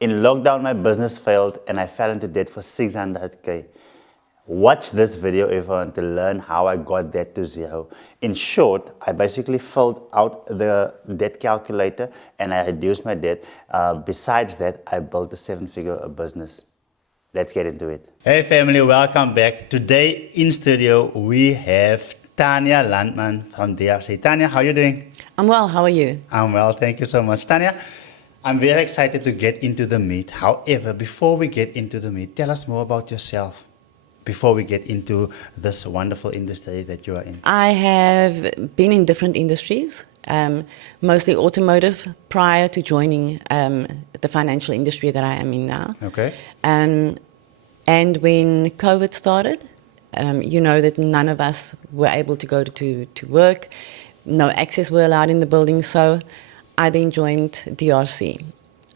In lockdown, my business failed and I fell into debt for 600K. Watch this video if you want to learn how I got debt to zero. In short, I basically filled out the debt calculator and I reduced my debt. Besides that, I built a 7-figure business. Let's get into it. Hey family, welcome back. Today in studio, we have Tania Landman from DRC. Tania, how are you doing? I'm well, how are you? I'm well, thank you so much. Tania, I'm very excited to get into the meat. However, before we get into the meat, tell us more about yourself before we get into this wonderful industry that you are in. I have been in different industries, mostly automotive, prior to joining the financial industry that I am in now. Okay. And when COVID started, you know that none of us were able to go to work, no access were allowed in the building, so I then joined DRC.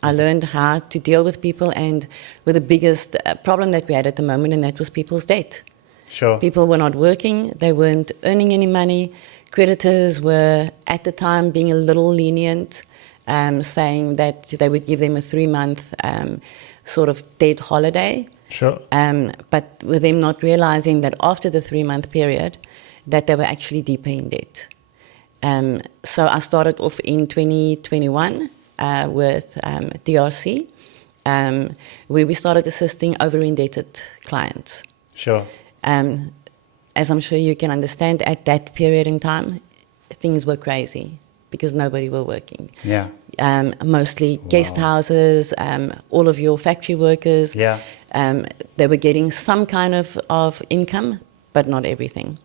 I learned how to deal with people and with the biggest problem that we had at the moment, and that was people's debt. Sure. People were not working, they weren't earning any money. Creditors were, at the time, being a little lenient, saying that they would give them a 3-month sort of debt holiday. Sure. But with them not realizing that after the 3-month period, that they were actually deeper in debt. So I started off in 2021 with DRC, where we started assisting over-indebted clients. Sure. As I'm sure you can understand, at that period in time, things were crazy because nobody were working. Yeah. Mostly guest houses, all of your factory workers. Yeah. They were getting some kind of income, but not everything.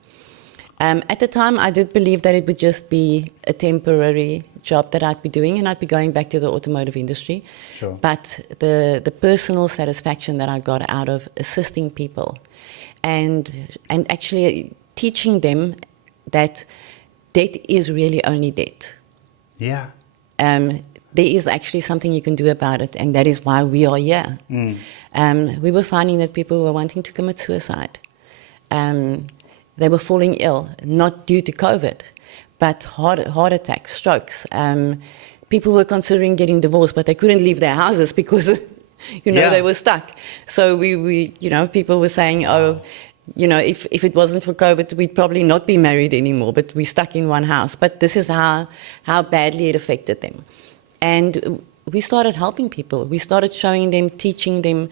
At the time, I did believe that it would just be a temporary job that I'd be doing and I'd be going back to the automotive industry. Sure. But the personal satisfaction that I got out of assisting people and actually teaching them that debt is really only debt. Yeah. There is actually something you can do about it, and that is why we are here. We were finding that people were wanting to commit suicide. They were falling ill, not due to COVID, but heart attacks, strokes. People were considering getting divorced, but they couldn't leave their houses because, they were stuck. So we people were saying, if it wasn't for COVID, we'd probably not be married anymore, but we're stuck in one house. But this is how badly it affected them. And we started helping people. We started showing them, teaching them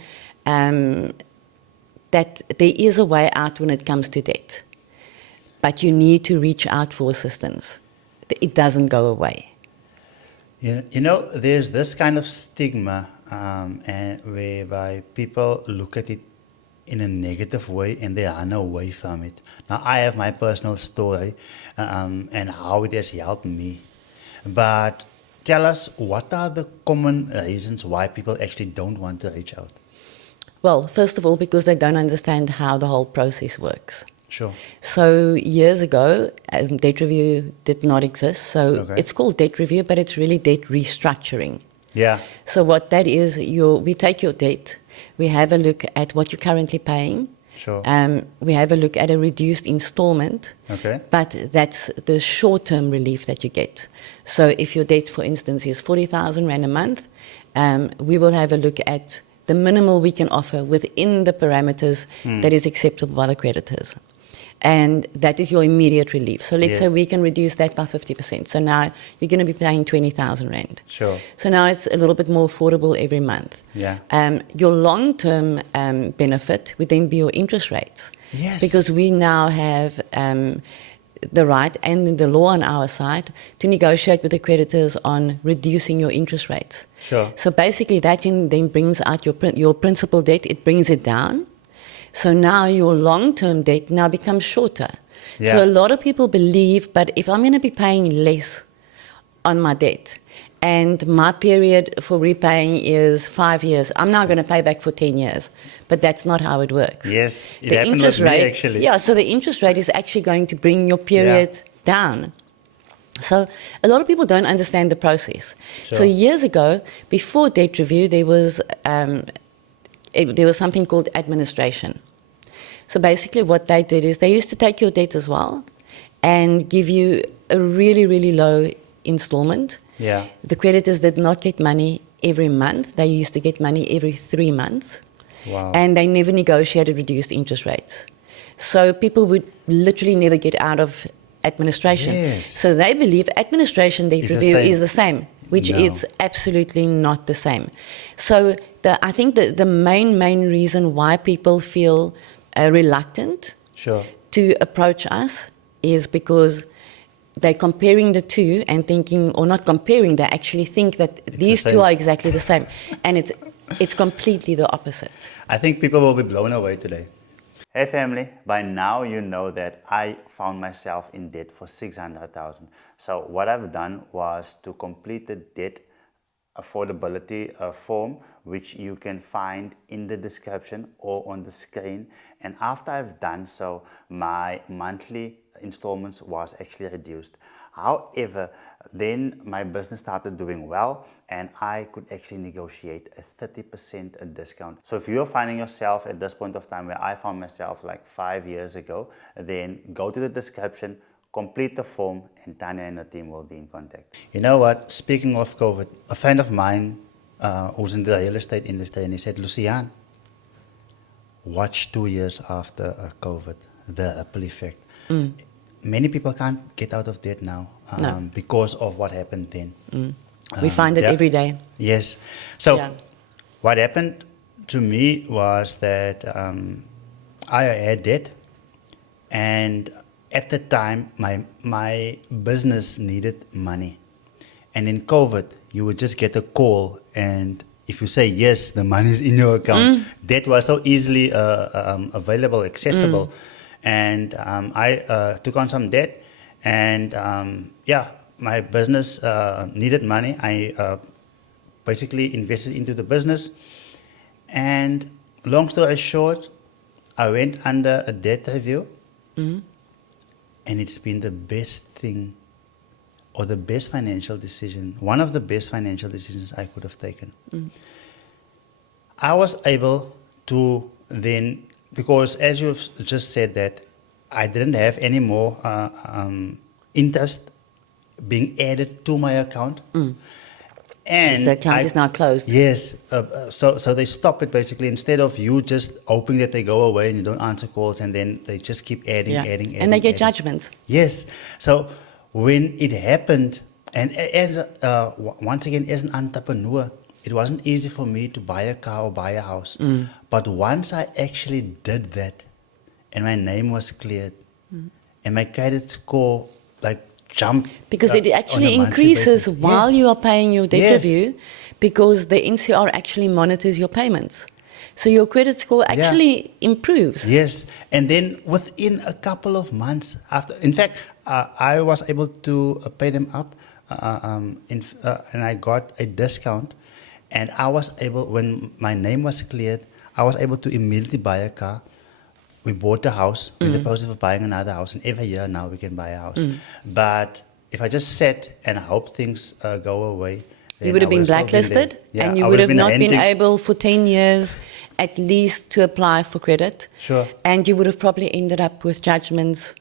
that there is a way out when it comes to debt. But you need to reach out for assistance. It doesn't go away. There's this kind of stigma and whereby people look at it in a negative way and they run away from it. Now, I have my personal story and how it has helped me. But tell us, what are the common reasons why people actually don't want to reach out? Well, first of all, because they don't understand how the whole process works. Sure. So years ago, debt review did not exist. So It's called debt review, but it's really debt restructuring. Yeah. So what that is, we take your debt, we have a look at what you're currently paying. Sure. We have a look at a reduced installment. Okay. But that's the short-term relief that you get. So if your debt, for instance, is 40,000 Rand a month, we will have a look at the minimal we can offer within the parameters that is acceptable by the creditors. And that is your immediate relief. So let's say we can reduce that by 50%. So now you're going to be paying 20,000 Rand. Sure. So now it's a little bit more affordable every month. Yeah. Your long-term benefit would then be your interest rates. Yes. Because we now have the right and the law on our side to negotiate with the creditors on reducing your interest rates. Sure. So basically that then brings out your principal debt, it brings it down. So now your long-term debt now becomes shorter. Yeah. So a lot of people believe, but if I'm going to be paying less on my debt and my period for repaying is 5 years, I'm now going to pay back for 10 years. But that's not how it works. Yes, it the happened interest with me, rate, actually. Yeah, so the interest rate is actually going to bring your period down. So a lot of people don't understand the process. Sure. So years ago, before debt review, there was something called administration. So basically what they did is they used to take your debt as well and give you a really, really low installment. Yeah. The creditors did not get money every month. They used to get money every 3 months. Wow. And they never negotiated reduced interest rates. So people would literally never get out of administration. Yes. So they believe administration debt review is the same, which No. is absolutely not the same. So I think the main reason why people feel reluctant Sure. to approach us is because they're comparing the two and thinking, or not comparing, they actually think that these two are exactly the same. And it's completely the opposite. I think people will be blown away today. Hey family, by now you know that I found myself in debt for 600,000. So what I've done was to complete the debt affordability form, which you can find in the description or on the screen. And after I've done so, my monthly installments was actually reduced. However, then my business started doing well and I could actually negotiate a 30% discount. So if you're finding yourself at this point of time where I found myself like 5 years ago, then go to the description, complete the form, and Tania and the team will be in contact. You know what? Speaking of COVID, a friend of mine who's in the real estate industry, and he said, Lucian, watch 2 years after COVID, the ripple effect. Many people can't get out of debt now because of what happened then. We find it every day. Yes. So what happened to me was that I had debt, and at the time my business needed money. And in COVID, you would just get a call, and if you say yes, the money is in your account. Debt was so easily available, accessible. And I took on some debt, and my business needed money. I basically invested into the business, and long story short, I went under a debt review, and it's been the best thing, or the best financial decision, one of the best financial decisions I could have taken. I was able to then, because as you've just said that, I didn't have any more interest being added to my account. And the account is now closed. Yes. So they stop it basically, instead of you just hoping that they go away and you don't answer calls, and then they just keep adding. And they get judgments. Yes. So when it happened, and as once again, as an entrepreneur, it wasn't easy for me to buy a car or buy a house. But once I actually did that, and my name was cleared, and my credit score jumped. Because it actually increases while you are paying your debt review, because the NCR actually monitors your payments. So your credit score actually improves. Yes. And then within a couple of months after, in fact, I was able to pay them up, and I got a discount. And I was able, when my name was cleared, I was able to immediately buy a car. We bought a house. We're in the process of buying another house. And every year now we can buy a house. But if I just sat and hoped things go away, you would have been blacklisted, and you would have not been able for 10 years at least to apply for credit. Sure. And you would have probably ended up with judgments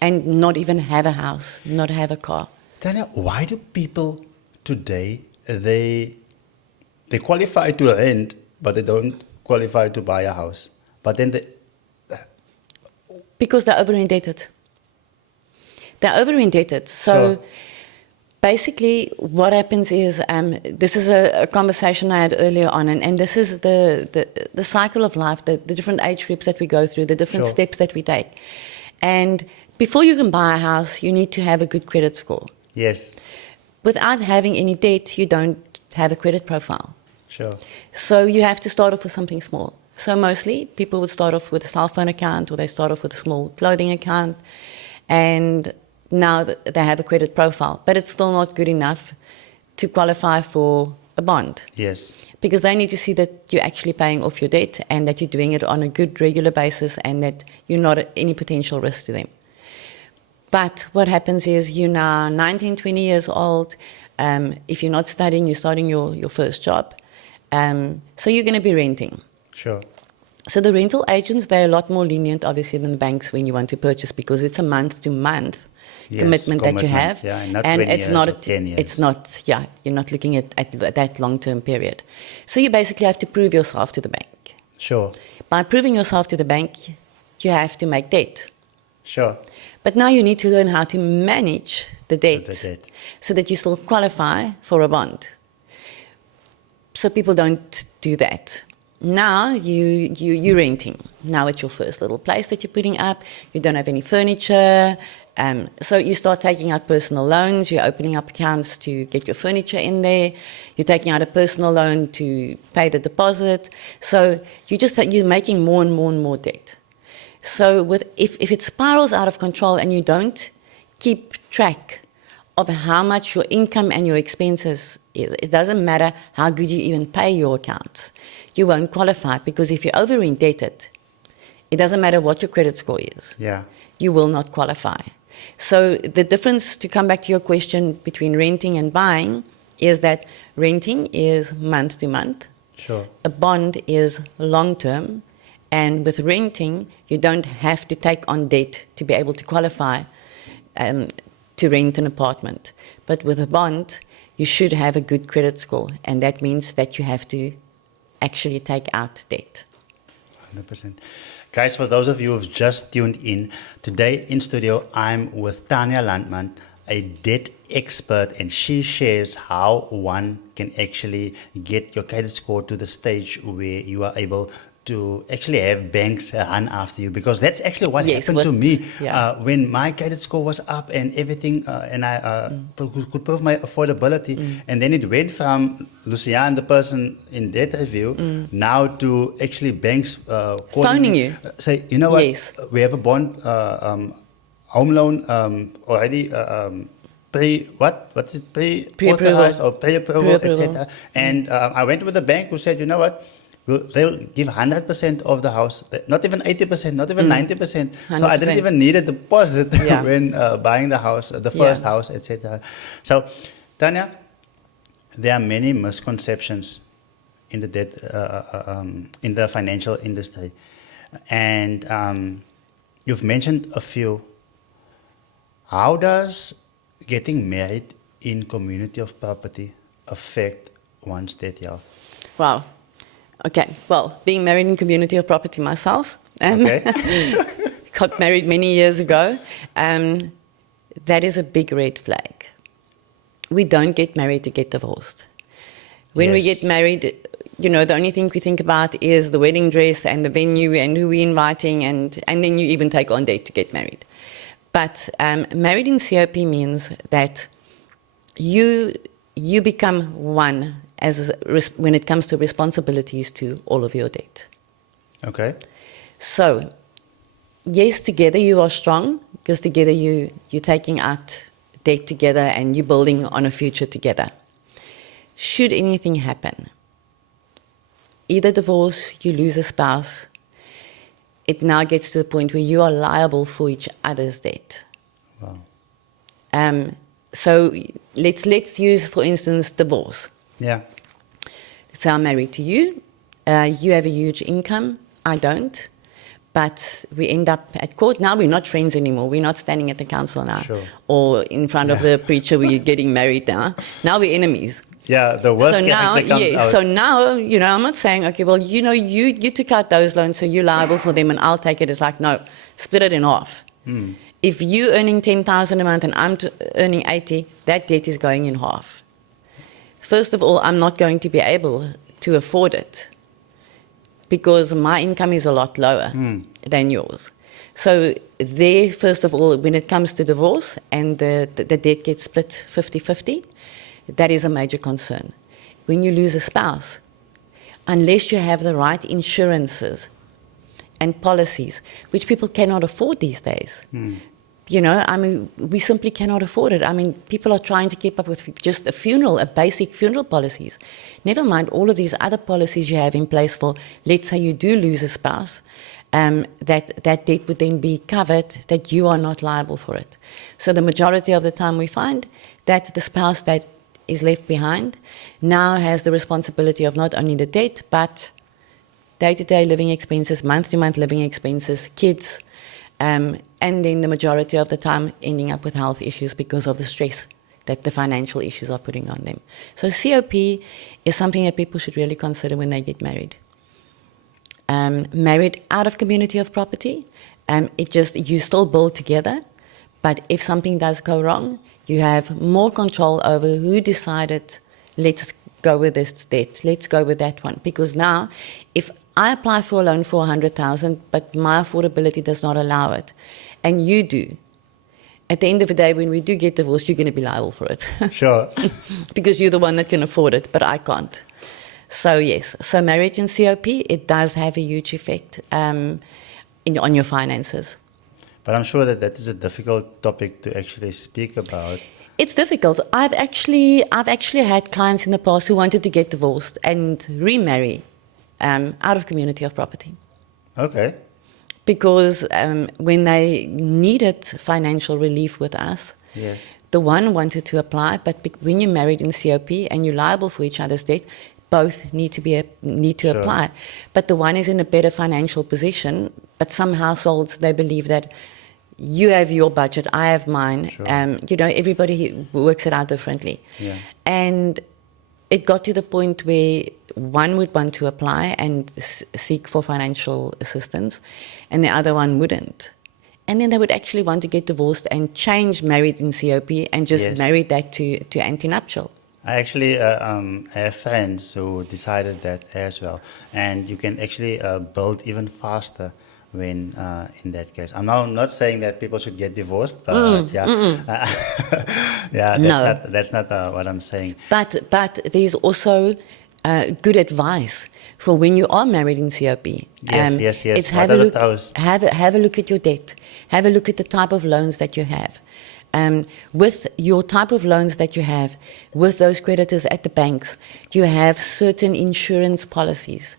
and not even have a house, not have a car. Tania, why do people today, they qualify to rent, but they don't qualify to buy a house? But then because they're over-indebted. They're over-indebted. So basically what happens is, this is a conversation I had earlier on, and this is the cycle of life, the different age groups that we go through, the different steps that we take. And before you can buy a house, you need to have a good credit score. Yes. Without having any debt, you don't have a credit profile. Sure. So you have to start off with something small. So mostly people would start off with a cell phone account, or they start off with a small clothing account, and now they have a credit profile. But it's still not good enough to qualify for a bond. Yes. Because they need to see that you're actually paying off your debt, and that you're doing it on a good regular basis, and that you're not at any potential risk to them. But what happens is you're now 19, 20 years old. If you're not studying, you're starting your first job. So you're going to be renting. Sure. So the rental agents, they're a lot more lenient, obviously, than the banks when you want to purchase, because it's a month-to-month commitment that you have. Yeah, not and 20 it's years not or 10 years. It's not, yeah, you're not looking at that long-term period. So you basically have to prove yourself to the bank. Sure. By proving yourself to the bank, you have to make debt. Sure. But now you need to learn how to manage the debt, debt. so that you still qualify for a bond. So people don't do that. Now you're renting. Now it's your first little place that you're putting up. You don't have any furniture. So you start taking out personal loans. You're opening up accounts to get your furniture in there. You're taking out a personal loan to pay the deposit. So you're making more and more and more debt. So if it spirals out of control and you don't keep track of how much your income and your expenses is, it doesn't matter how good you even pay your accounts, you won't qualify, because if you're over indebted, it doesn't matter what your credit score is. Yeah. You will not qualify. So the difference, to come back to your question, between renting and buying is that renting is month to month. Sure. A bond is long term. And with renting, you don't have to take on debt to be able to qualify to rent an apartment. But with a bond, you should have a good credit score. And that means that you have to actually take out debt. 100%. Guys, for those of you who've just tuned in, today in studio, I'm with Tania Landman, a debt expert, and she shares how one can actually get your credit score to the stage where you are able to actually have banks run after you, because that's actually what happened to me when my credit score was up and everything, and I could prove my affordability, and then it went from Lucian, the person in debt review, now to actually banks phoning you, say, you know what, we have a bond, home loan already. Pre-authorized or pre-approval, etc. And I went with the bank who said, you know what, they'll give 100% of the house, not even 80%, not even 90%. 100%. So I didn't even need a deposit when buying the house, the first house, etc. So, Tania, there are many misconceptions in the debt, in the financial industry, and you've mentioned a few. How does getting married in community of property affect one's debt health? Wow. Okay, well, being married in community of property myself, got married many years ago, that is a big red flag. We don't get married to get divorced. When we get married, you know, the only thing we think about is the wedding dress and the venue and who we're inviting, and then you even take on date to get married. But married in COP means that you become one when it comes to responsibilities to all of your debt. Okay. So, yes, together you are strong, because together you're taking out debt together and you're building on a future together. Should anything happen, either divorce, you lose a spouse, it now gets to the point where you are liable for each other's debt. Wow. So let's use, for instance, divorce. Yeah. So I'm married to you. You have a huge income. I don't. But we end up at court. Now we're not friends anymore. We're not standing at the council now. Sure. Or in front of the preacher we're getting married now. Now we're enemies. Yeah, the worst so now, that comes out. So now, you know, I'm not saying, okay, well, you know, you took out those loans, so you're liable for them and I'll take it. It's like, no, split it in half. If you're earning 10,000 a month and I'm earning 80, that debt is going in half. First of all, I'm not going to be able to afford it because my income is a lot lower than yours. So there, first of all, when it comes to divorce and the debt gets split 50-50, that is a major concern. When you lose a spouse, unless you have the right insurances and policies, which people cannot afford these days. You know, I mean, we simply cannot afford it. I mean, people are trying to keep up with just a basic funeral policies. Never mind all of these other policies you have in place for, let's say you do lose a spouse, that debt would then be covered, that you are not liable for it. So the majority of the time we find that the spouse that is left behind now has the responsibility of not only the debt, but day-to-day living expenses, month-to-month living expenses, kids, and then the majority of the time ending up with health issues because of the stress that the financial issues are putting on them. So COP is something that people should really consider when they get married. Married out of community of property, you still build together, but if something does go wrong, you have more control over who decided, let's go with this debt, let's go with that one. Because now, if I apply for a loan for 100,000, but my affordability does not allow it, and you do, at the end of the day, when we do get divorced, you're going to be liable for it. Sure. Because you're the one that can afford it, but I can't. So yes, so marriage and COP, it does have a huge effect on your finances. But I'm sure that is a difficult topic to actually speak about. It's difficult. I've actually had clients in the past who wanted to get divorced and remarry out of community of property. Okay. Because when they needed financial relief with us, yes, the one wanted to apply, but when you're married in COP and you're liable for each other's debt, both need to Sure. apply. But the one is in a better financial position. But some households, they believe that you have your budget, I have mine. Sure. Everybody works it out differently. Yeah. And it got to the point where one would want to apply and seek for financial assistance, and the other one wouldn't. And then they would actually want to get divorced and change married in COP and just Yes. marry that to antenuptial. I actually have friends who decided that as well, and you can actually build even faster when in that case. I'm now not saying that people should get divorced, but yeah, that's not what I'm saying. But there's also good advice for when you are married in COP. Yes. It's What are the pros? have a look at your debt. Have a look at the type of loans that you have. With your type of loans that you have, with those creditors at the banks, you have certain insurance policies,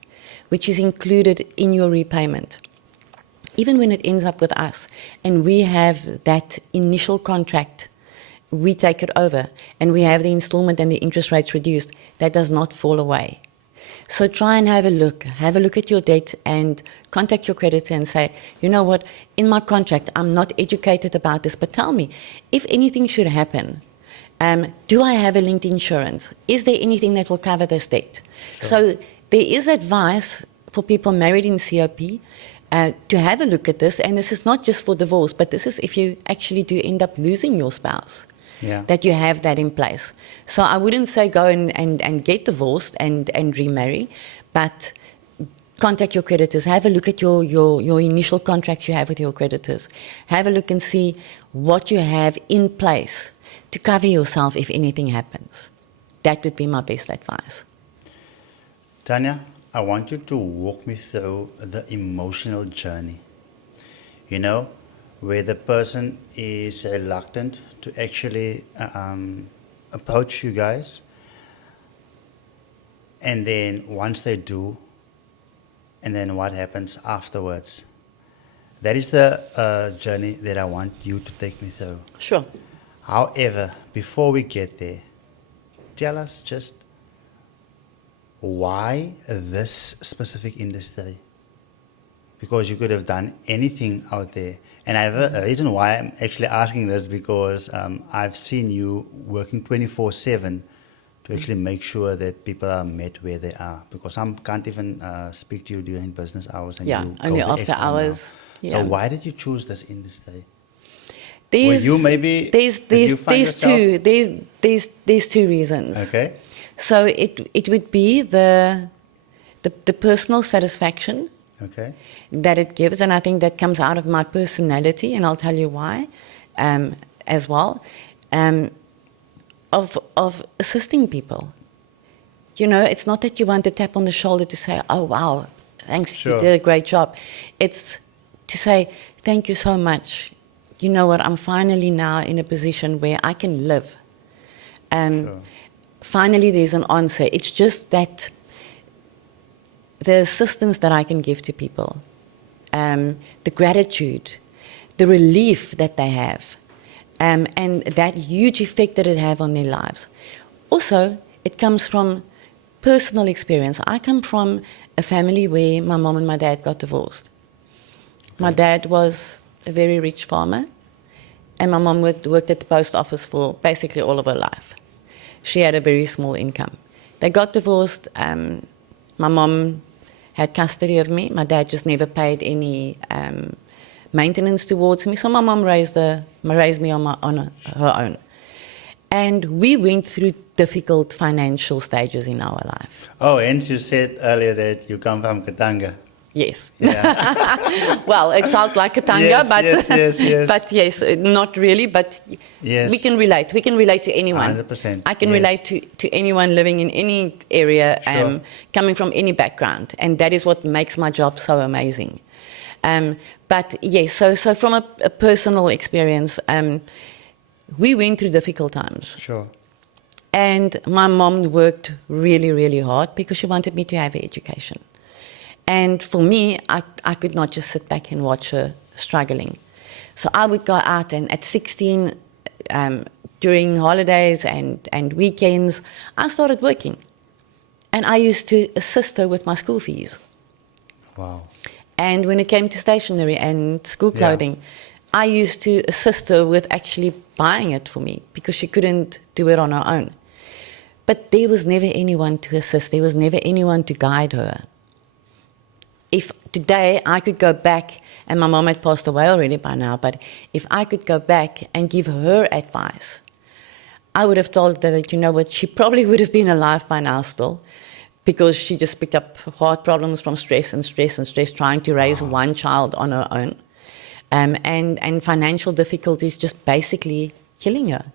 which is included in your repayment. Even when it ends up with us, and we have that initial contract, we take it over, and we have the installment and the interest rates reduced, that does not fall away. So try and have a look at your debt and contact your creditor and say, you know what, in my contract, I'm not educated about this, but tell me, if anything should happen, do I have a linked insurance? Is there anything that will cover this debt? Sure. So there is advice for people married in COP to have a look at this, and this is not just for divorce, but this is if you actually do end up losing your spouse. Yeah. That you have that in place. So I wouldn't say go and get divorced and remarry, but contact your creditors. Have a look at your initial contracts you have with your creditors. Have a look and see what you have in place to cover yourself if anything happens. That would be my best advice. Tania, I want you to walk me through the emotional journey. You know, where the person is reluctant to actually approach you guys. And then once they do, and then what happens afterwards. That is the journey that I want you to take me through. Sure. However, before we get there, tell us just why this specific industry? Because you could have done anything out there. And I have a reason why I'm actually asking this, because I've seen you working 24/7 to actually make sure that people are met where they are. Because some can't even speak to you during business hours. And Yeah, you only go the after extra hours. mile. Yeah. So why did you choose this industry? There's two reasons. Okay. So it would be the personal satisfaction. Okay. That it gives, and I think that comes out of my personality, and I'll tell you why as well, of assisting people. You know, it's not that you want a tap on the shoulder to say, oh, wow, thanks, Sure. You did a great job. It's to say, thank you so much. You know what, I'm finally now in a position where I can live. Sure. Finally, there's an answer. It's just that the assistance that I can give to people, the gratitude, the relief that they have, and that huge effect that it have on their lives. Also, it comes from personal experience, I come from a family where my mom and my dad got divorced. My dad was a very rich farmer, and my mom worked at the post office for basically all of her life. She had a very small income. They got divorced. My mom had custody of me. My dad just never paid any maintenance towards me. So my mom raised me on her own. And we went through difficult financial stages in our life. Oh, and you said earlier that you come from Katanga. Yes. Yeah. Well, it felt like a tanga, Yes, but yes. but yes, not really. But Yes. we can relate. We can relate to anyone. 100%. I can Yes. relate to anyone living in any area, Sure. coming from any background, and that is what makes my job so amazing. But yes, so from a personal experience, we went through difficult times. Sure. And my mom worked really, really hard because she wanted me to have an education. And for me, I could not just sit back and watch her struggling. So I would go out, and at 16, during holidays and weekends, I started working. And I used to assist her with my school fees. Wow. And when it came to stationery and school Yeah. clothing, I used to assist her with actually buying it for me because she couldn't do it on her own. But there was never anyone to assist. There was never anyone to guide her. If today I could go back, and my mom had passed away already by now, but if I could go back and give her advice, I would have told her that, you know what, she probably would have been alive by now still, because she just picked up heart problems from stress, trying to raise one child on her own. And financial difficulties just basically killing her.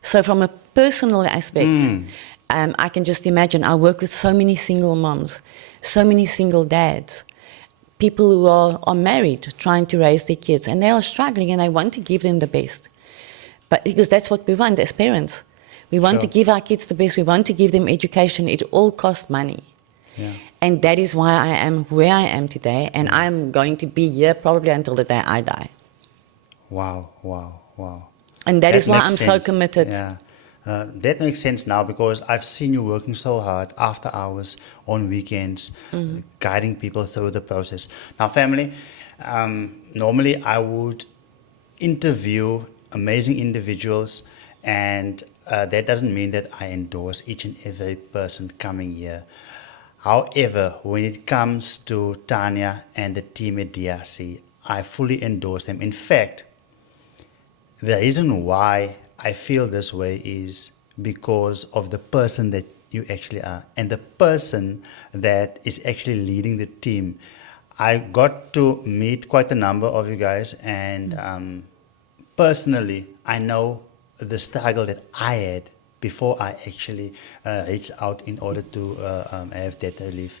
So from a personal aspect, I can just imagine, I work with so many single moms, so many single dads, people who are married, trying to raise their kids, and they are struggling, and I want to give them the best. But because that's what we want as parents. We want to give our kids the best. We want to give them education. It all costs money. Yeah. And that is why I am where I am today, and I'm going to be here probably until the day I die. Wow. And that is why makes I'm so sense. committed. Yeah. That makes sense now, because I've seen you working so hard after hours, on weekends, guiding people through the process. Now, family, normally I would interview amazing individuals, and that doesn't mean that I endorse each and every person coming here. However, when it comes to Tania and the team at DRC, I fully endorse them. In fact, the reason why I feel this way is because of the person that you actually are, and the person that is actually leading the team. I got to meet quite a number of you guys, and personally, I know the struggle that I had before I actually reached out in order to have debt relief.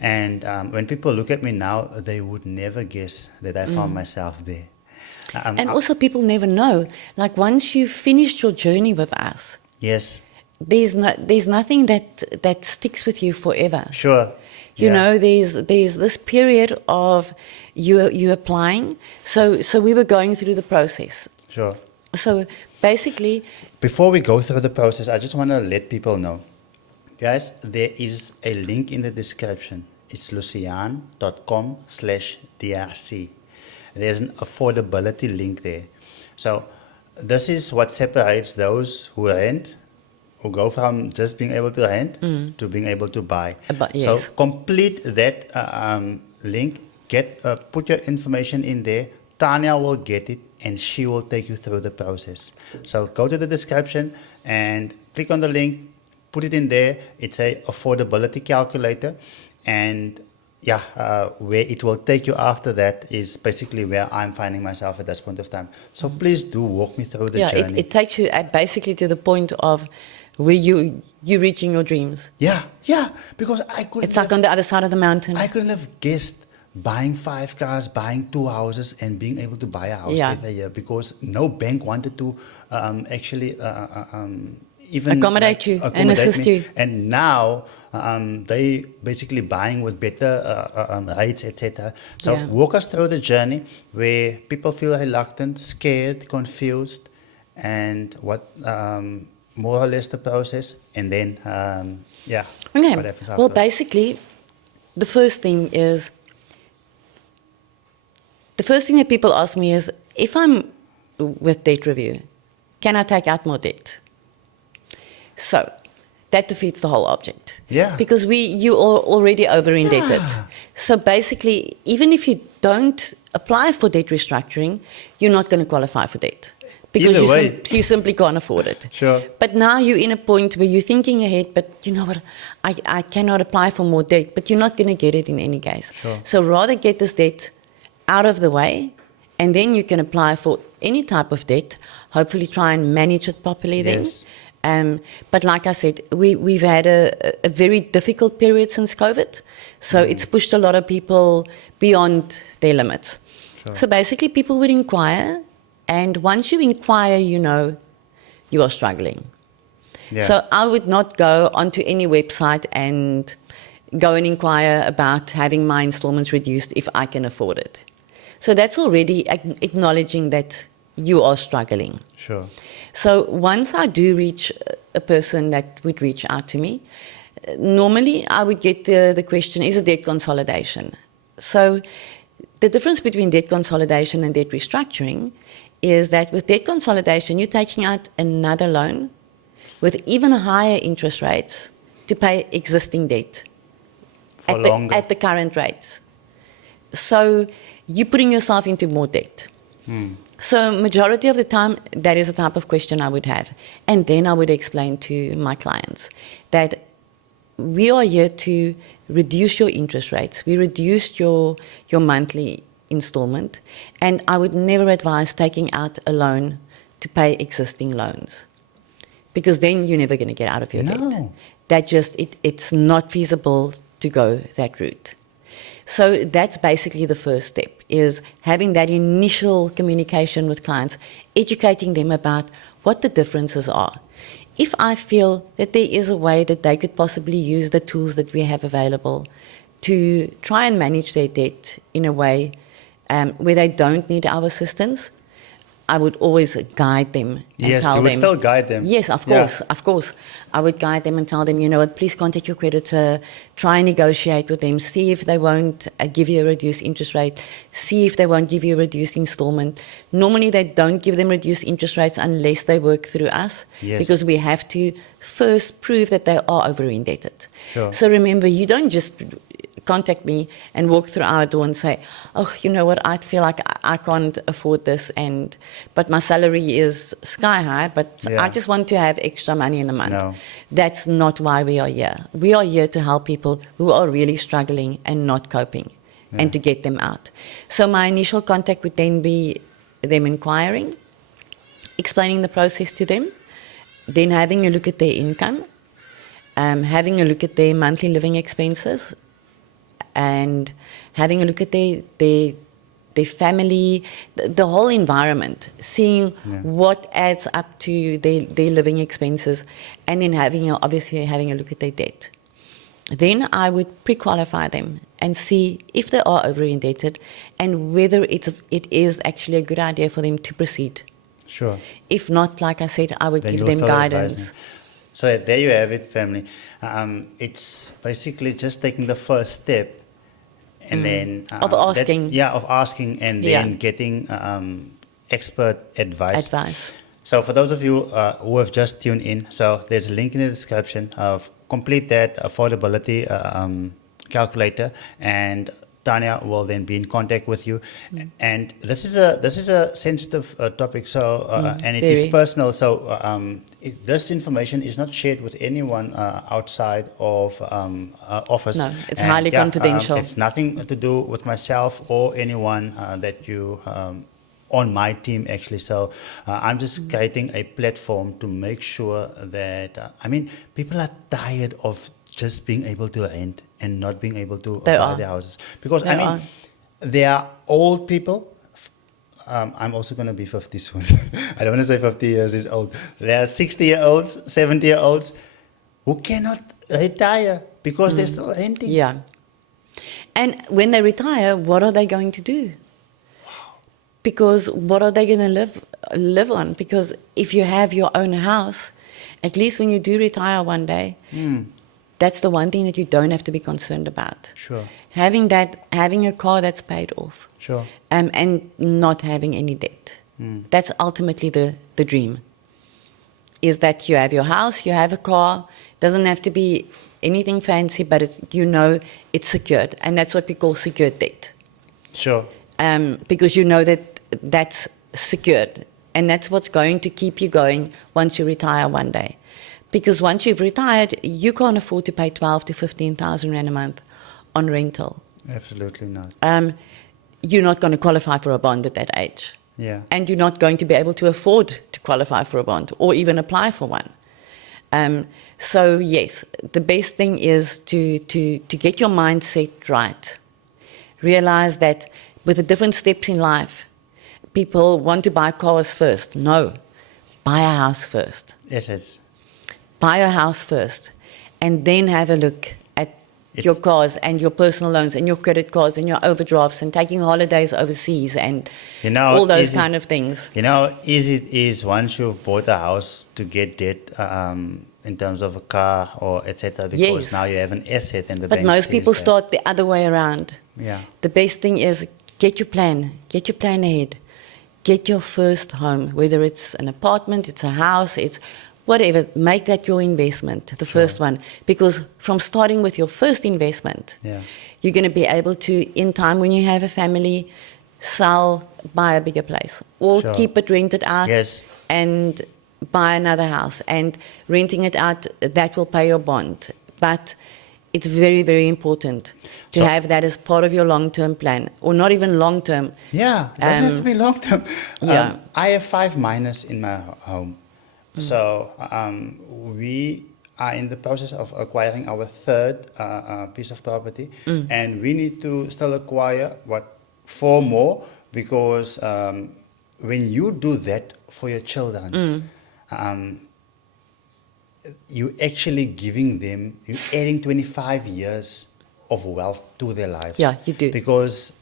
And when people look at me now, they would never guess that I found myself there. And also people never know. Like once you've finished your journey with us, Yes, there's nothing that sticks with you forever. sure. You know, there's this period of you applying. So we were going through the process. Sure. So basically, Before we go through the process, I just want to let people know, guys, there is a link in the description. It's lucian.com/DRC. There's an affordability link there. So this is what separates those who rent, who go from just being able to rent to being able to buy. Yes. So complete that link, put your information in there. Tania will get it, and she will take you through the process. So go to the description and click on the link, put it in there. It's a affordability calculator, and where it will take you after that is basically where I'm finding myself at this point of time. So please do walk me through the journey. it takes you basically to the point of where you're reaching your dreams. Yeah, because I couldn't. It's like on the other side of the mountain. I couldn't have guessed buying 5 cars, buying 2 houses, and being able to buy a house every year, because no bank wanted to actually even accommodate you and assist me. you. And now they basically buying with better rates, etc. So walk us through the journey where people feel reluctant, scared, confused, and what more or less the process, and then Okay. what happens Well, afterwards? basically, the first thing that people ask me is, if I'm with debt review, can I take out more debt? So that defeats the whole object. Yeah. Because you are already over indebted. Yeah. So basically, even if you don't apply for debt restructuring, you're not going to qualify for debt. Because Either way. you simply can't afford it. Sure. But now you're in a point where you're thinking ahead, but you know what, I cannot apply for more debt, but you're not going to get it in any case. Sure. So rather get this debt out of the way, and then you can apply for any type of debt, hopefully try and manage it properly then. Yes. But like I said, we've had a very difficult period since COVID, so it's pushed a lot of people beyond their limits. Sure. So basically people would inquire, and once you inquire, you know you are struggling. Yeah. So I would not go onto any website and go and inquire about having my installments reduced if I can afford it. So that's already acknowledging that you are struggling. Sure. So once I do reach a person that would reach out to me, normally I would get the question, is it debt consolidation? So the difference between debt consolidation and debt restructuring is that with debt consolidation, you're taking out another loan with even higher interest rates to pay existing debt For longer. at the current rates. So you're putting yourself into more debt. So majority of the time, that is the type of question I would have. And then I would explain to my clients that we are here to reduce your interest rates. We reduced your monthly installment. And I would never advise taking out a loan to pay existing loans, because then you're never going to get out of your debt. No. That just, it's not feasible to go that route. So that's basically the first step, is having that initial communication with clients, educating them about what the differences are. If I feel that there is a way that they could possibly use the tools that we have available to try and manage their debt in a way where they don't need our assistance, I would always guide them and Yes, tell you would them. still guide them. Yes, of Yeah. course, of course. I would guide them and tell them, you know what, please contact your creditor, try and negotiate with them, see if they won't give you a reduced interest rate, see if they won't give you a reduced installment. Normally they don't give them reduced interest rates unless they work through us, Yes. because we have to first prove that they are over indebted. Sure. So remember, you don't just contact me and walk through our door and say, oh, you know what, I feel like I can't afford this, but my salary is sky high, but Yeah. I just want to have extra money in a month. No. That's not why we are here. We are here to help people who are really struggling and not coping, and to get them out. So my initial contact would then be them inquiring, explaining the process to them, then having a look at their income, having a look at their monthly living expenses, and having a look at their family, the whole environment, seeing what adds up to their living expenses, and then obviously having a look at their debt. Then I would pre-qualify them and see if they are over-indebted and whether it is actually a good idea for them to proceed. Sure. If not, like I said, I would Then give you'll them still advise guidance. them. So there you have it, family. It's basically just taking the first step, and then Of asking. of asking, and then getting expert advice. So for those of you who have just tuned in, so there's a link in the description of complete that affordability calculator, and Tania will then be in contact with you. And this is a sensitive topic, so and it is very. personal. So this information is not shared with anyone outside of office. No, it's And, highly confidential. It's nothing to do with myself or anyone that you on my team, actually. So I'm just creating a platform to make sure that people are tired of just being able to rent and not being able to buy their houses, because they are old people. I'm also going to be 50 soon. I don't want to say 50 years is old. There are 60-year-olds, 70-year-olds who cannot retire because they're still renting. Yeah. And when they retire, what are they going to do? Because what are they going to live on? Because if you have your own house, At least when you do retire one day, that's the one thing that you don't have to be concerned about. Sure. Having a car that's paid off. Sure. And not having any debt. That's ultimately the dream. Is that you have your house, you have a car, doesn't have to be anything fancy, but it's secured. And that's what we call secured debt. Sure. Because you know that that's secured. And that's what's going to keep you going once you retire one day. Because once you've retired, you can't afford to pay 12 to 15,000 Rand a month on rental. Absolutely not. You're not going to qualify for a bond at that age. Yeah. And you're not going to be able to afford to qualify for a bond or even apply for one. So yes, the best thing is to get your mindset right. Realize that with the different steps in life, people want to buy cars first. No, buy a house first. Yes. Buy a house first, and then have a look at your cars and your personal loans and your credit cards and your overdrafts and taking holidays overseas and all those kind of things. You know how easy it is once you've bought a house to get debt in terms of a car or etc. Because now you have an asset and the bank. But most people that. start the other way around. Yeah. The best thing is get your plan ahead. Get your first home, whether it's an apartment, it's a house, it's whatever. Make that your investment, the first one. Because from starting with your first investment, you're going to be able to, in time when you have a family, sell, buy a bigger place. Or keep it rented out and buy another house. And renting it out, that will pay your bond. But it's very, very important to have that as part of your long-term plan, or not even long-term. Yeah, it doesn't have to be long-term. I have 5 minors in my home. So we are in the process of acquiring our third piece of property. And we need to still acquire 4 more, because when you do that for your children, you're actually giving them, you're adding 25 years of wealth to their lives. Yeah, you do. Because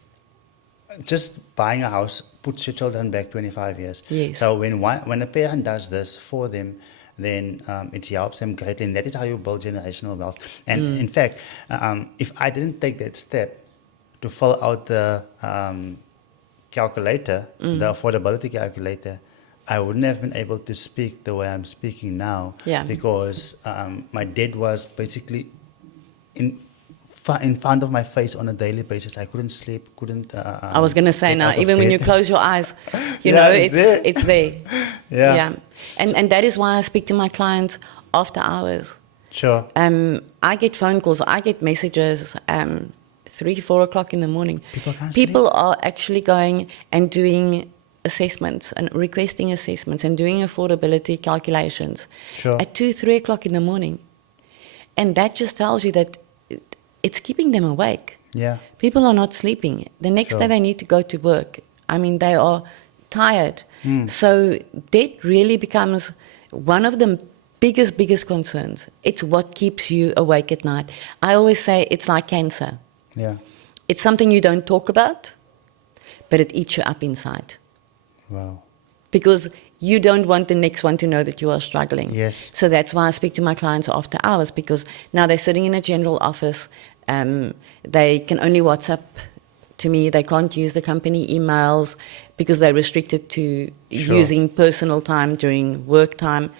just buying a house puts your children back 25 years. Yes. So when a parent does this for them, then it helps them greatly. And that is how you build generational wealth. And in fact, if I didn't take that step to fill out the calculator, the affordability calculator, I wouldn't have been able to speak the way I'm speaking now, because my debt was basically in front of my face on a daily basis. I couldn't sleep, couldn't... I was going to say now, even when you close your eyes, it's there. Yeah. And that is why I speak to my clients after hours. Sure. I get phone calls, I get messages 3, 4 o'clock in the morning. People can't People sleep. are actually going and doing assessments and requesting assessments and doing affordability calculations at 2, 3 o'clock in the morning. And that just tells you that it's keeping them awake. Yeah. People are not sleeping. The next day they need to go to work. I mean, they are tired. So debt really becomes one of the biggest concerns. It's what keeps you awake at night. I always say it's like cancer. Yeah. It's something you don't talk about, but it eats you up inside. Wow. Because you don't want the next one to know that you are struggling. Yes. So that's why I speak to my clients after hours, because now they're sitting in a general office. They can only WhatsApp to me. They can't use the company emails because they're restricted to using personal time during work time.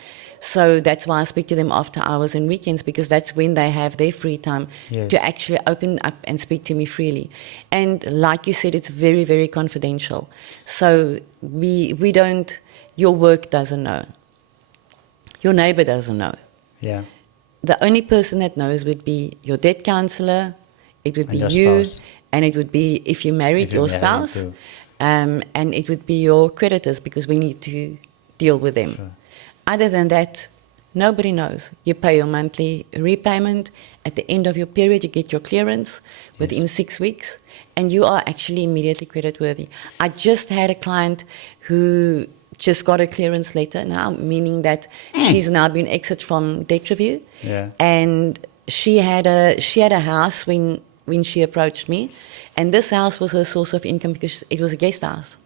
So that's why I speak to them after hours and weekends, because that's when they have their free time to actually open up and speak to me freely. And like you said, it's very, very confidential. So we don't, your work doesn't know. Your neighbor doesn't know. Yeah. The only person that knows would be your debt counselor, it would be you, and it would be, if you're married, your spouse, and it would be your creditors, because we need to deal with them. Sure. Other than that, nobody knows. You pay your monthly repayment. At the end of your period, you get your clearance within 6 weeks, and you are actually immediately creditworthy. I just had a client who just got a clearance letter now, meaning that she's now been exited from debt review. Yeah. And she had a house when she approached me, and this house was her source of income because it was a guest house.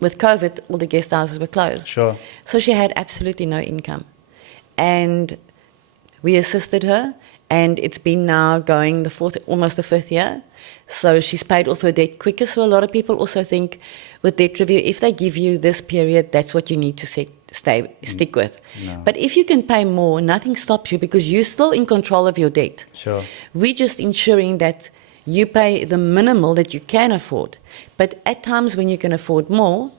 With COVID, all the guest houses were closed. Sure. So she had absolutely no income. And we assisted her, and it's been now going almost the fifth year. So she's paid off her debt quicker. So a lot of people also think with debt review, if they give you this period, that's what you need to stick with. No. But if you can pay more, nothing stops you because you're still in control of your debt. Sure. We're just ensuring that you pay the minimal that you can afford. But at times when you can afford more,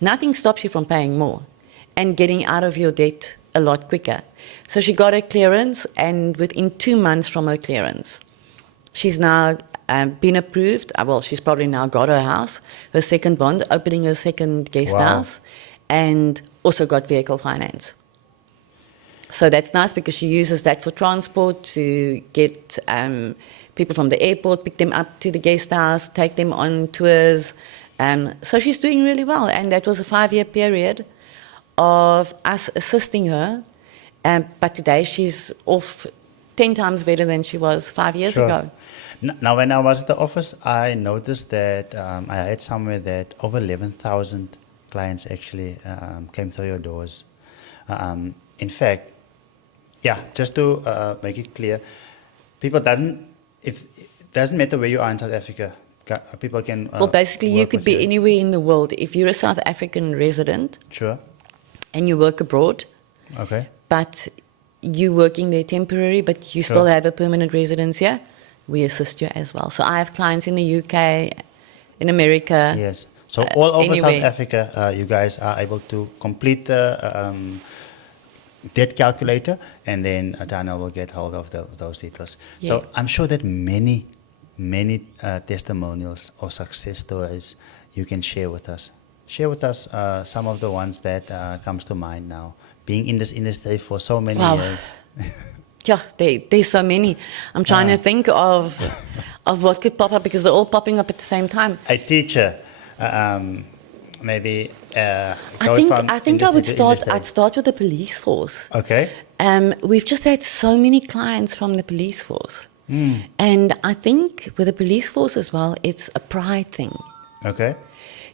nothing stops you from paying more and getting out of your debt a lot quicker. So she got her clearance, and within 2 months from her clearance, she's now been approved. Well, she's probably now got her house, her second bond, opening her second guest house, and also got vehicle finance. So that's nice because she uses that for transport to get people from the airport, pick them up to the guest house, take them on tours. So she's doing really well. And that was a 5-year period of us assisting her. But today she's off 10 times better than she was 5 years ago. Now, when I was at the office, I noticed that I heard somewhere that over 11,000 clients actually came through your doors. In fact, just to make it clear, it doesn't matter where you are in South Africa. People can. Well, basically, you could be anywhere in the world. If you're a South African resident, sure, and you work abroad, okay, but you're working there temporary, but you still have a permanent residence here, we assist you as well. So I have clients in the UK, in America. Yes. So all over anywhere. South Africa, you guys are able to complete the debt calculator, and then Tania will get hold of those details. Yeah. So I'm sure that many testimonials or success stories you can share with us. Share with us some of the ones that comes to mind now. Being in this industry for so many years. Yeah, there's so many. I'm trying to think of what could pop up because they're all popping up at the same time. A teacher, maybe. I think I would start. I'd start with the police force. Okay. We've just had so many clients from the police force, and I think with the police force as well, it's a pride thing. Okay.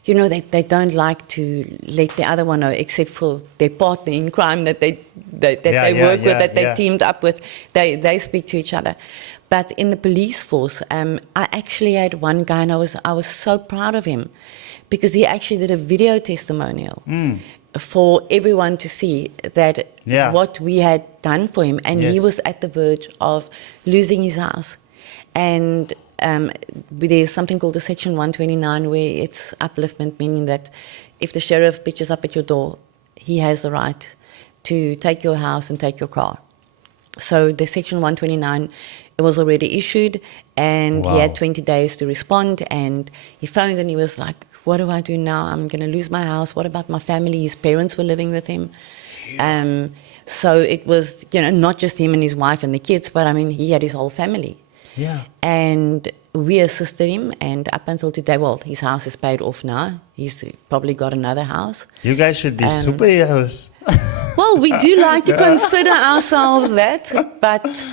You know, they don't like to let the other one know, except for their partner in crime that they work with, that they teamed up with. They speak to each other. But in the police force, I actually had one guy, and I was so proud of him because he actually did a video testimonial for everyone to see that what we had done for him. And he was at the verge of losing his house. And there's something called the Section 129 where it's upliftment, meaning that if the sheriff pitches up at your door, he has the right to take your house and take your car. So the Section 129, it was already issued, and he had 20 days to respond, and he phoned and he was like, what do I do now? I'm going to lose my house. What about my family? His parents were living with him. So it was, not just him and his wife and the kids, but I mean, he had his whole family. Yeah. And we assisted him, and up until today, his house is paid off now. He's probably got another house. You guys should be superheroes. Well, we do like to consider ourselves that, but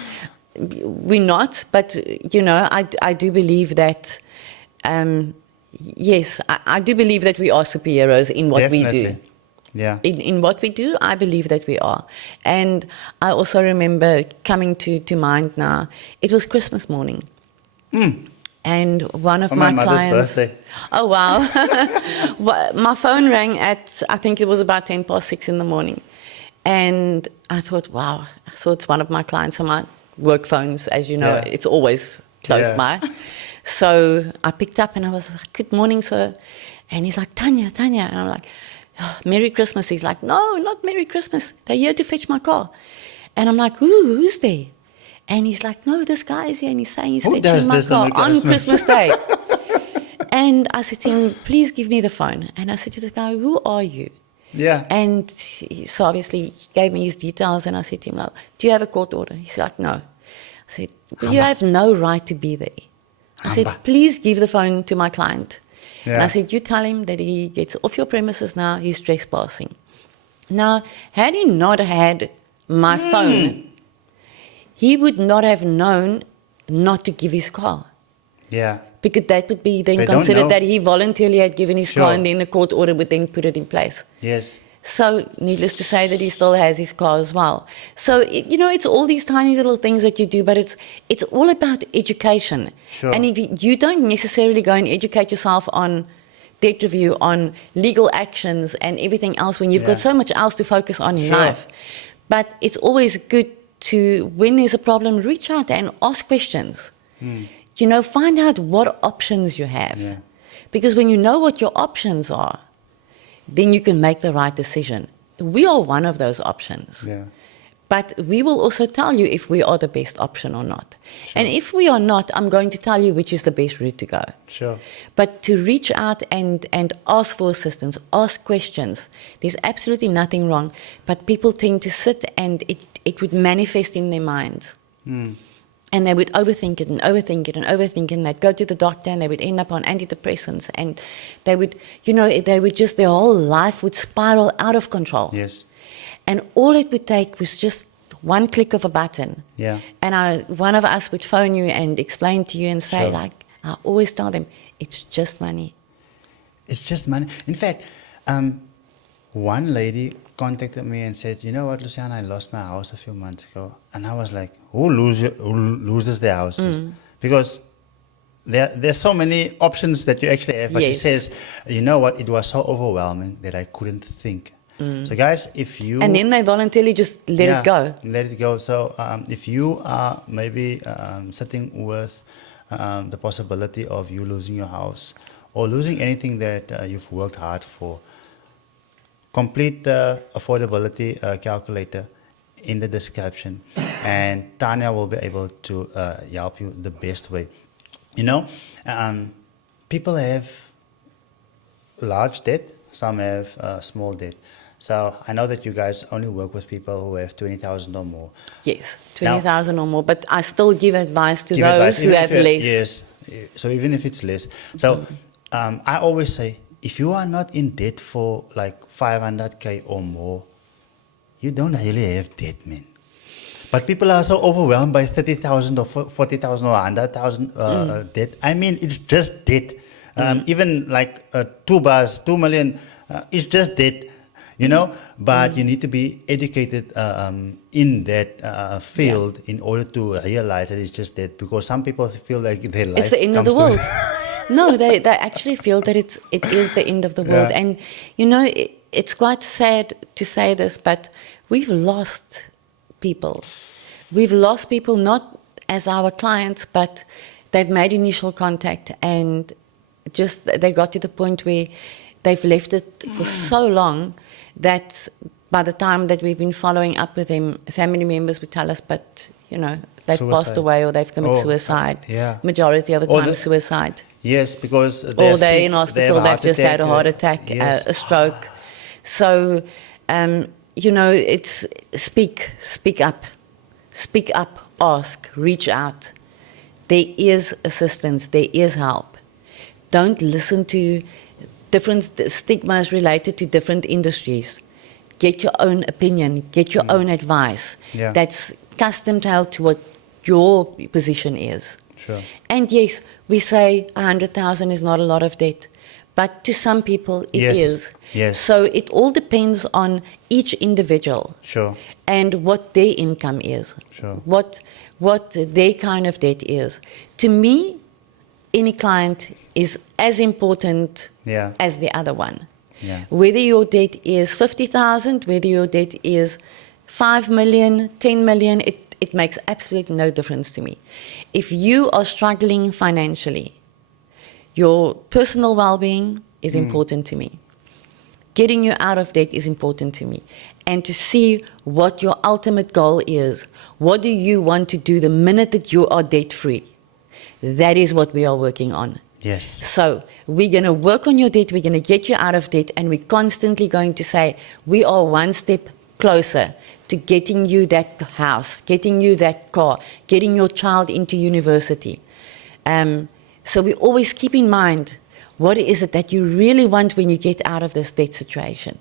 we're not. But, I do believe that, yes, I do believe that we are superheroes in what we do. Yeah. In what we do, I believe that we are. And I also remember coming to mind now, it was Christmas morning. And one of my clients... birthday. Oh, wow. My phone rang at, I think it was about 6:10 in the morning. And I thought, wow. So it's one of my clients on my work phones. As you know, it's always close by. So I picked up and I was like, good morning, sir. And he's like, Tania. And I'm like... Merry Christmas. He's like, no, not Merry Christmas. They're here to fetch my car. And I'm like, who's there? And he's like, no, this guy is here, and he's saying he's fetching my car on Christmas Day. And I said to him, please give me the phone. And I said to the guy, who are you? Yeah. And so obviously he gave me his details, and I said to him, do you have a court order? He's like, no. I said, you have no right to be there. I said, please give the phone to my client. Yeah. And I said, you tell him that he gets off your premises now, he's trespassing. Now, had he not had my phone, he would not have known not to give his car. Yeah. Because that would be then considered that he voluntarily had given his car, and then the court order would then put it in place. Yes. So needless to say that he still has his car as well. So, it's all these tiny little things that you do, but it's all about education. Sure. And if you don't necessarily go and educate yourself on debt review, on legal actions and everything else when you've got so much else to focus on in life. But it's always good to, when there's a problem, reach out and ask questions. Find out what options you have. Yeah. Because when you know what your options are, then you can make the right decision. We are one of those options. Yeah. But we will also tell you if we are the best option or not. And if we are not, I'm going to tell you which is the best route to go. Sure. But to reach out and ask for assistance, ask questions, there's absolutely nothing wrong. But people tend to sit and it would manifest in their minds. And they would overthink it and overthink it and overthink it. And they'd go to the doctor and they would end up on antidepressants. And they would, their whole life would spiral out of control. Yes. And all it would take was just one click of a button. Yeah. And one of us would phone you and explain to you and say, I always tell them, it's just money. It's just money. In fact, one lady contacted me and said, you know what, Luciana, I lost my house a few months ago. And I was like, who loses their houses? Because there's so many options that you actually have. But she says, you know what, it was so overwhelming that I couldn't think. So guys, if you... And then they voluntarily just let it go. Let it go. So if you are maybe sitting with the possibility of you losing your house or losing anything that you've worked hard for, complete the affordability calculator in the description, and Tania will be able to help you the best way. People have large debt, some have small debt. So I know that you guys only work with people who have 20,000 or more. Yes, 20,000 or more, but I still give advice to those who have less. Yes, so even if it's less. So I always say, if you are not in debt for like 500K or more, you don't really have debt, man. But people are so overwhelmed by 30,000 or 40,000 or 100,000 debt. I mean, it's just debt. Even like 2 million, it's just debt. But you need to be educated in that field in order to realize that it's just that, because some people feel like their life it's the end of the world. No, they actually feel that it is the end of the world. And, it's quite sad to say this, but we've lost people. We've lost people not as our clients, but they've made initial contact and just they got to the point where they've left it for so long that by the time that we've been following up with them, family members would tell us, but, they've passed away or they've committed suicide. Majority of the time, suicide. Yes, because or they're in hospital, they've just had a heart attack, a stroke. So, it's speak up, ask, reach out. There is assistance, there is help. Don't listen to different stigmas related to different industries. Get your own opinion, get your own advice. That's custom-tailored to what your position is. Sure. And yes, we say 100,000 is not a lot of debt, but to some people it is. Yes. So it all depends on each individual. Sure. And what their income is. Sure. What their kind of debt is. To me, any client is as important as the other one. Yeah. Whether your debt is 50,000, whether your debt is 5 million, 10 million, it makes absolutely no difference to me. If you are struggling financially, your personal well-being is important to me. Getting you out of debt is important to me. And to see what your ultimate goal is. What do you want to do the minute that you are debt-free? That is what we are working on. Yes. So we're going to work on your debt, we're going to get you out of debt, and we're constantly going to say, we are one step closer to getting you that house, getting you that car, getting your child into university. So we always keep in mind, what is it that you really want when you get out of this debt situation?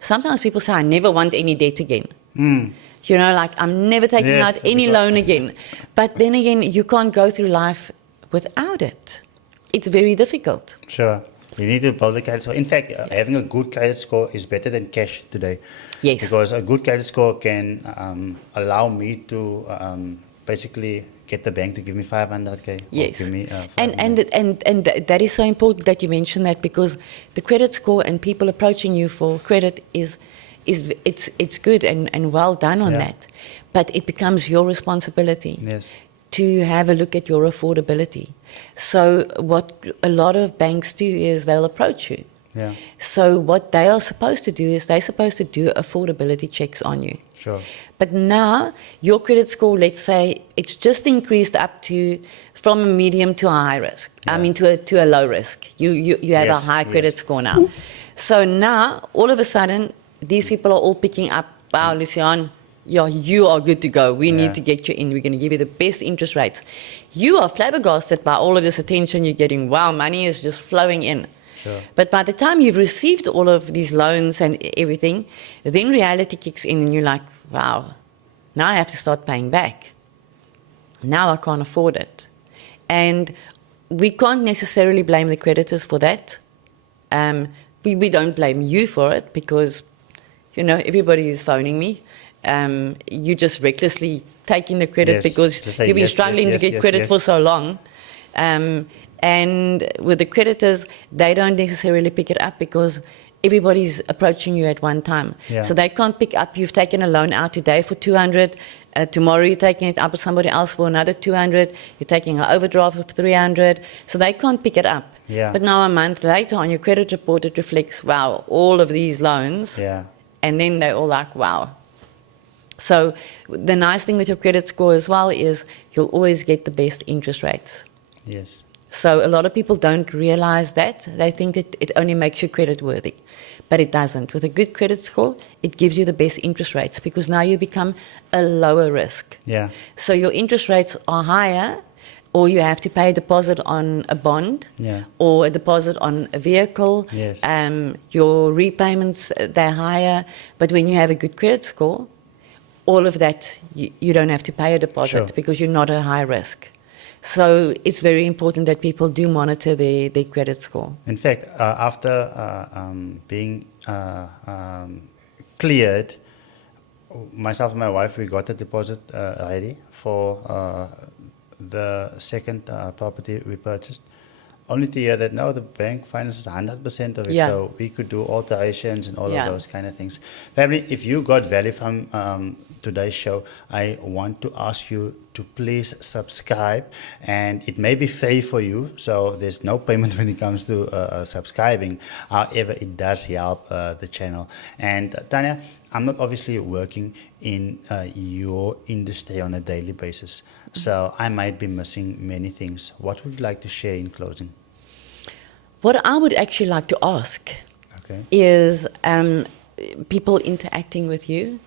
Sometimes people say, I never want any debt again. I'm never taking out any loan again. But then again, you can't go through life without it. It's very difficult. Sure. You need to build a credit score. In fact, having a good credit score is better than cash today. Yes. Because a good credit score can allow me to basically get the bank to give me 500K. Yes. Or give me And that is so important that you mention that, because the credit score and people approaching you for credit it's good and well done on that. But it becomes your responsibility. Yes. To have a look at your affordability. So what a lot of banks do is they'll approach you. Yeah. So what they are supposed to do is they're supposed to do affordability checks on you. Sure. But now your credit score, let's say it's just increased up to from a medium to a high risk. I mean to a low risk. You have a high credit score now. So now all of a sudden these people are all picking up, wow, Lucian, yeah, you are good to go. We need to get you in. We're going to give you the best interest rates. You are flabbergasted by all of this attention you're getting. Wow, money is just flowing in. Sure. But by the time you've received all of these loans and everything, then reality kicks in and you're like, wow, now I have to start paying back. Now I can't afford it. And we can't necessarily blame the creditors for that. We don't blame you for it because, you know, everybody is phoning me. You just recklessly taking the credit because you've been struggling to get credit for so long. And with the creditors, they don't necessarily pick it up because everybody's approaching you at one time. Yeah. So they can't pick up, you've taken a loan out today for 200, tomorrow you're taking it up with somebody else for another 200, you're taking an overdraft of 300, so they can't pick it up. Yeah. But now a month later on your credit report, it reflects, wow, all of these loans. Yeah. And then they're all like, wow. So the nice thing with your credit score as well is you'll always get the best interest rates. Yes. So a lot of people don't realize that. They think that it only makes you credit worthy, but it doesn't. With a good credit score, it gives you the best interest rates because now you become a lower risk. Yeah. So your interest rates are higher, or you have to pay a deposit on a bond, or a deposit on a vehicle. Yes. Your repayments, they're higher. But when you have a good credit score, all of that, you don't have to pay a deposit because you're not a high risk. So it's very important that people do monitor their credit score. In fact, after being cleared, myself and my wife, we got the deposit ready for the second property we purchased. Only to hear that no, the bank finances 100% of it, so we could do alterations and all of those kind of things. Family, if you got value from today's show, I want to ask you to please subscribe, and it may be free for you, so there's no payment when it comes to subscribing. However, it does help the channel. And Tania, I'm not obviously working in your industry on a daily basis, so I might be missing many things. What would you like to share in closing? What I would actually like to ask is people interacting with you,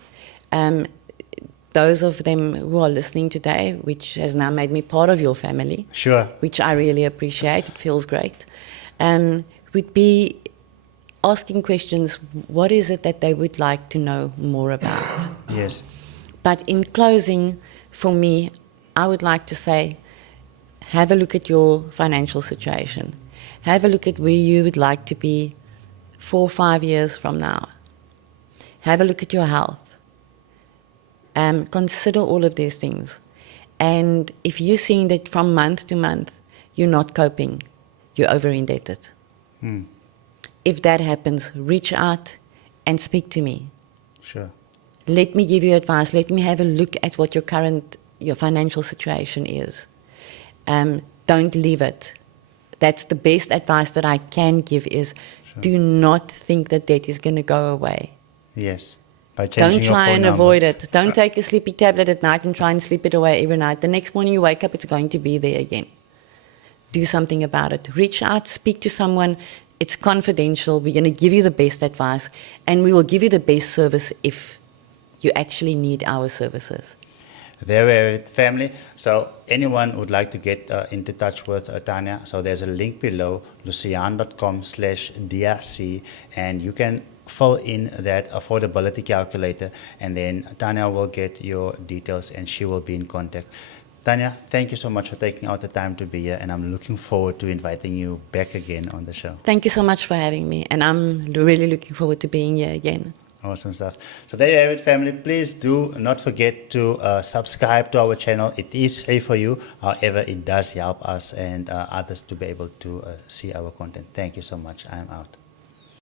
those of them who are listening today, which has now made me part of your family, which I really appreciate, it feels great, would be asking questions, what is it that they would like to know more about? Yes. But in closing, for me, I would like to say, have a look at your financial situation. Have a look at where you would like to be 4 or 5 years from now. Have a look at your health. Consider all of these things. And if you're seeing that from month to month, you're not coping, you're over-indebted. If that happens, reach out and speak to me. Sure. Let me give you advice. Let me have a look at what your financial situation is. Don't leave it. That's the best advice that I can give is do not think that debt is going to go away. Yes. By changing Don't try your phone and number. avoid it. Don't take a sleepy tablet at night and try and sleep it away every night. The next morning you wake up, it's going to be there again. Do something about it. Reach out, speak to someone. It's confidential. We're going to give you the best advice, and we will give you the best service if you actually need our services. There we have it, family. So anyone would like to get into touch with Tania, so there's a link below, lucian.com/DRC, and you can fill in that affordability calculator, and then Tania will get your details and she will be in contact. Tanya, thank you so much for taking out the time to be here, and I'm looking forward to inviting you back again on the show. Thank you so much for having me, and I'm really looking forward to being here again. Awesome stuff. So there you have it, family. Please do not forget to subscribe to our channel. It is free for you. However, it does help us and others to be able to see our content. Thank you so much. I'm out.